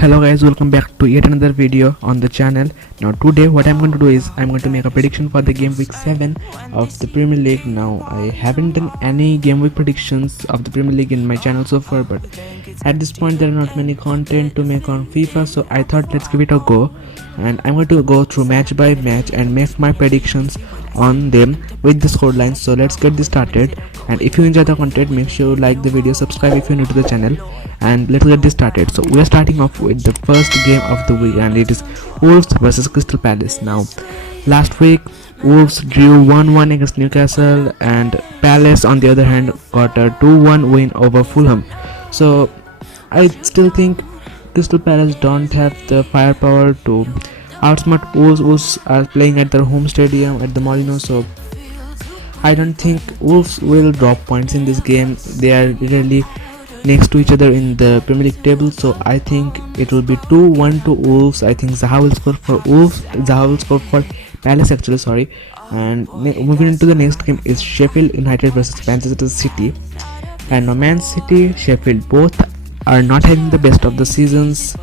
Hello guys, welcome back to yet another video on the channel. Now today what I'm going to do is I'm going to make a prediction for the game week 7 of the Premier League. Now I haven't done any game week predictions of the Premier League in my channel so far, but at this point there are not many content to make on FIFA, so I thought let's give it a go, and I'm going to go through match by match and make my predictions on them with the scorelines. So let's get this started, and if you enjoy the content, make sure you like the video, subscribe if you're new to the channel, and let's get this started. So we are starting off with the first game of the week, and it is Wolves versus Crystal Palace. Now last week Wolves drew 1-1 against Newcastle, and Palace on the other hand got a 2-1 win over Fulham. So I still think Crystal Palace don't have the firepower to outsmart Wolves. Wolves are playing at their home stadium at the Molineux, so I don't think Wolves will drop points in this game. They are really next to each other in the Premier League table, so I think it will be 2-1 to Wolves. I think Zaha will score for Wolves, Zaha will score for Palace actually, sorry. And moving into the next game is Sheffield United versus Manchester City. And now Man City, Sheffield, both are not having the best of the seasons.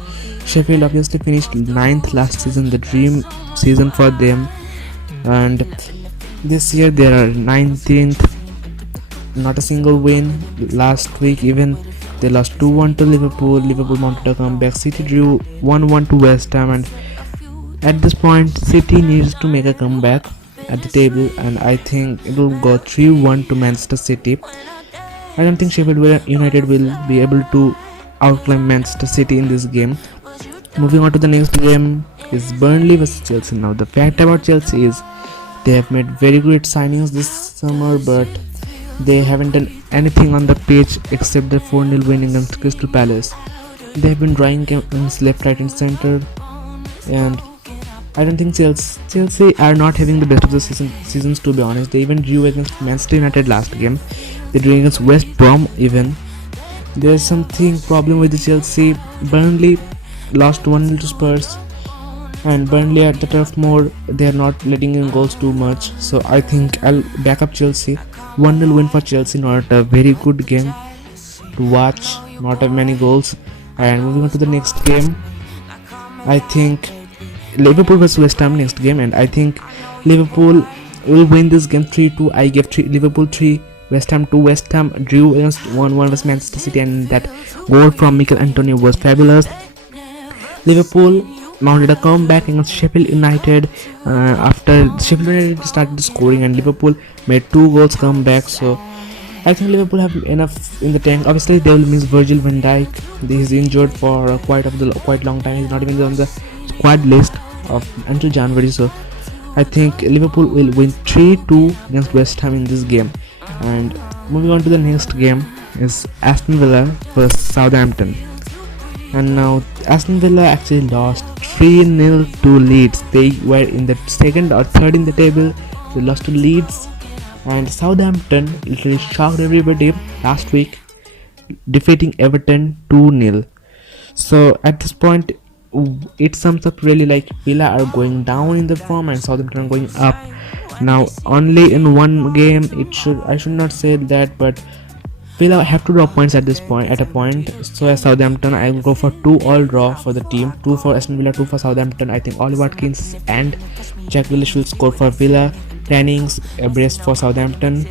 Sheffield obviously finished 9th last season, the dream season for them, and this year they are 19th, not a single win. Last week even they lost 2-1 to Liverpool. Liverpool mounted a comeback. City drew 1-1 to West Ham, and at this point City needs to make a comeback at the table, and I think it will go 3-1 to Manchester City. I don't think Sheffield United will be able to outclimb Manchester City in this game. Moving on to the next game is Burnley vs Chelsea. Now the fact about Chelsea is they have made very great signings this summer, but they haven't done anything on the pitch except the 4-0 win against Crystal Palace. They have been drawing games left, right and center, and I don't think Chelsea are not having the best of the seasons, to be honest. They even drew against Manchester United last game. They drew against West Brom even. There's something problem with the Chelsea. Burnley lost 1-0 to Spurs, and Burnley at the Turf Moor, they are not letting in goals too much, so I think I'll back up Chelsea. 1-0 win for Chelsea, not a very good game to watch, not have many goals. And moving on to the next game, I think Liverpool vs West Ham next game, and I think Liverpool will win this game 3-2. I give Liverpool 3, West Ham 2. West Ham drew against 1-1 vs Manchester City, and that goal from Mikel Antonio was fabulous. Liverpool mounted a comeback against Sheffield United after Sheffield United started scoring, and Liverpool made 2 goals comeback. So I think Liverpool have enough in the tank. Obviously they will miss Virgil van Dijk. He is injured for quite long time. He's not even on the squad list of until January, so I think Liverpool will win 3-2 against West Ham in this game. And moving on to the next game is Aston Villa vs Southampton. And now Aston Villa actually lost 3-0 to Leeds. They were in the second or third in the table. They lost to Leeds, and Southampton literally shocked everybody last week, defeating Everton 2-0. So at this point it sums up really like Villa are going down in the form and Southampton are going up. Now only in one game, I should not say that, but Villa have to draw points at this point, at a point. So as Southampton, I will go for 2 all draw for the team. 2 for Aston Villa, 2 for Southampton. I think Ollie Watkins and Jack Grealish will score for Villa. Tannings a brace for Southampton.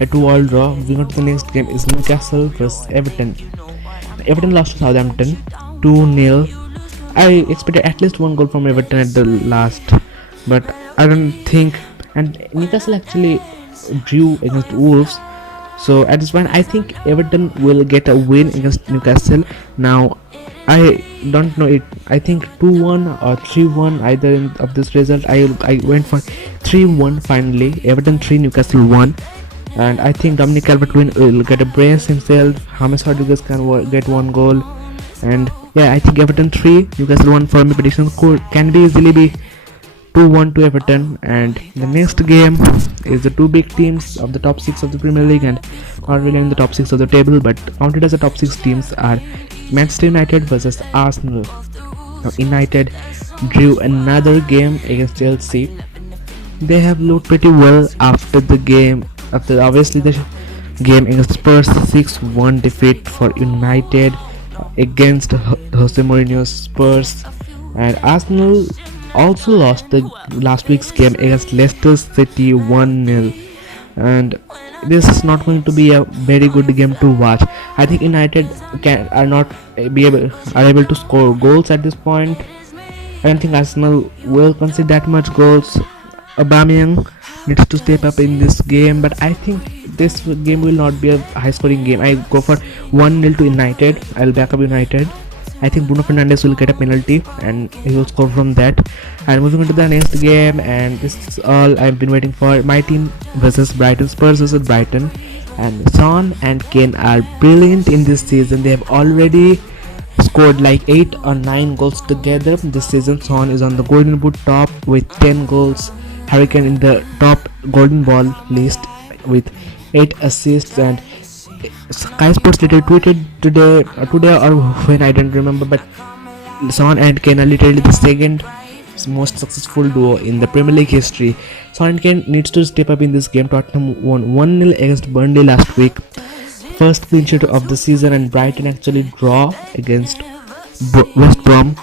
A 2 all draw. Moving on to the next game is Newcastle vs Everton. Everton lost to Southampton 2-0. I expected at least 1 goal from Everton at the last, but I don't think. And Newcastle actually drew against Wolves. So at this point I think Everton will get a win against Newcastle. Now I don't know it. I think 2-1 or 3-1 either of this result. I went for 3-1 finally. Everton 3, Newcastle 1. And I think Dominic Calvert-Lewin will get a brace himself. James Rodriguez can get 1 goal. And yeah, I think Everton 3, Newcastle 1 for my prediction score can be easily be 2-1 to Everton. And the next game is the 2 big teams of the top 6 of the Premier League, and not really in the top 6 of the table, but counted as the top 6 teams are Manchester United versus Arsenal. Now United drew another game against Chelsea. They have looked pretty well after the game, after obviously the game against Spurs 6-1 defeat for United. against Jose Mourinho's Spurs, and Arsenal also lost the last week's game against Leicester City 1-0, and this is not going to be a very good game to watch. I think United are not are able to score goals at this point. I don't think Arsenal will concede that much goals. Aubameyang needs to step up in this game, but I think this game will not be a high-scoring game. I go for 1-0 to United. I'll back up United. I think Bruno Fernandes will get a penalty and he will score from that. And moving on to the next game, and this is all I've been waiting for. My team versus Brighton, Spurs versus Brighton. And Son and Kane are brilliant in this season. They have already scored like 8 or 9 goals together this season. Son is on the Golden Boot top with 10 goals. Harry Kane in the top Golden Ball list with 8 assists, and Sky Sports Limited tweeted today or when I don't remember, but Son and Kane are literally the second most successful duo in the Premier League history. Son and Kane needs to step up in this game. Tottenham won 1-0 against Burnley last week, first clean sheet of the season, and Brighton actually draw against West Brom.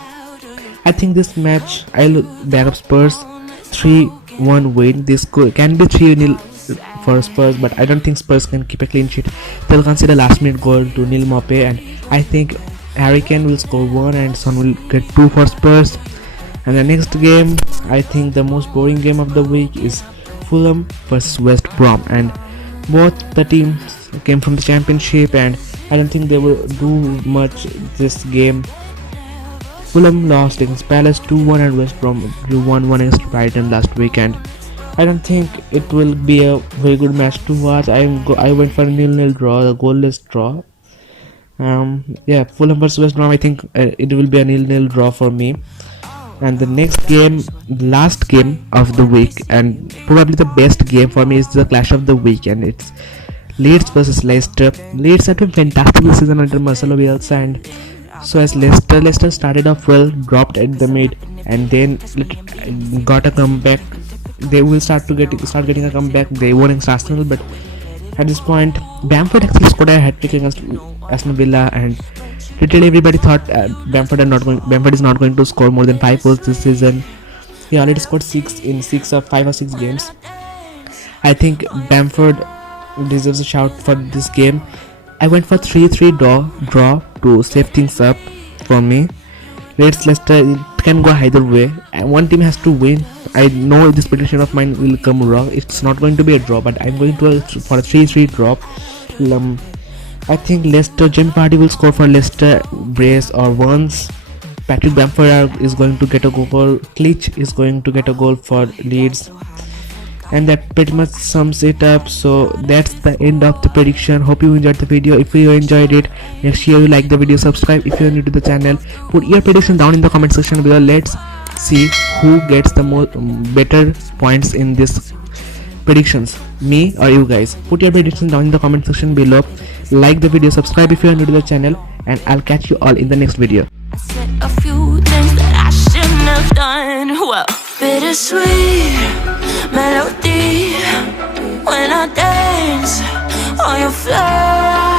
I think this match I'll back up Spurs 3-1 win. This can be 3-0 for Spurs, but I don't think Spurs can keep a clean sheet. They'll consider last minute goal to Neil Maupay, and I think Harry Kane will score 1 and Son will get 2 for Spurs. And the next game, I think the most boring game of the week, is Fulham versus West Brom, and both the teams came from the Championship, and I don't think they will do much this game. Fulham lost against Palace 2-1 and West Brom drew 1-1 against Brighton last weekend. I don't think it will be a very good match to watch. I went for a 0-0 draw, a goalless draw. Fulham versus West Brom, I think it will be a 0-0 draw for me. And the next game, the last game of the week, and probably the best game for me, is the clash of the week, and it's Leeds versus Leicester. Leeds had been fantastic this season under Marcelo Bielsa, and so as Leicester started off well, dropped at the mid, and then got a comeback. They will start getting a comeback. They won against Arsenal, but at this point, Bamford actually scored a hat-trick against Aston Villa, and literally everybody thought Bamford is not going to score more than 5 goals this season. He already scored 6 in 5 or 6 games. I think Bamford deserves a shout for this game. I went for 3-3 draw to save things up for me. Leicester, it can go either way, and one team has to win. I know this prediction of mine will come wrong. It's not going to be a draw, but I'm going to for a 3-3 draw. I think Leicester, Jim Vardy will score for Leicester, brace or once. Patrick Bamford is going to get a goal. Klitsch is going to get a goal for Leeds. And that pretty much sums it up. So that's the end of the prediction. Hope you enjoyed the video. If you enjoyed it, make sure you like the video, subscribe if you're new to the channel. Put your prediction down in the comment section below. Let's see who gets the better points in this predictions, me or you guys. Put your predictions down in the comment section below. Like the video, subscribe if you are new to the channel, and I'll catch you all in the next video. I said a few things that I shouldn't have done. Well, bittersweet melody when I dance on your floor.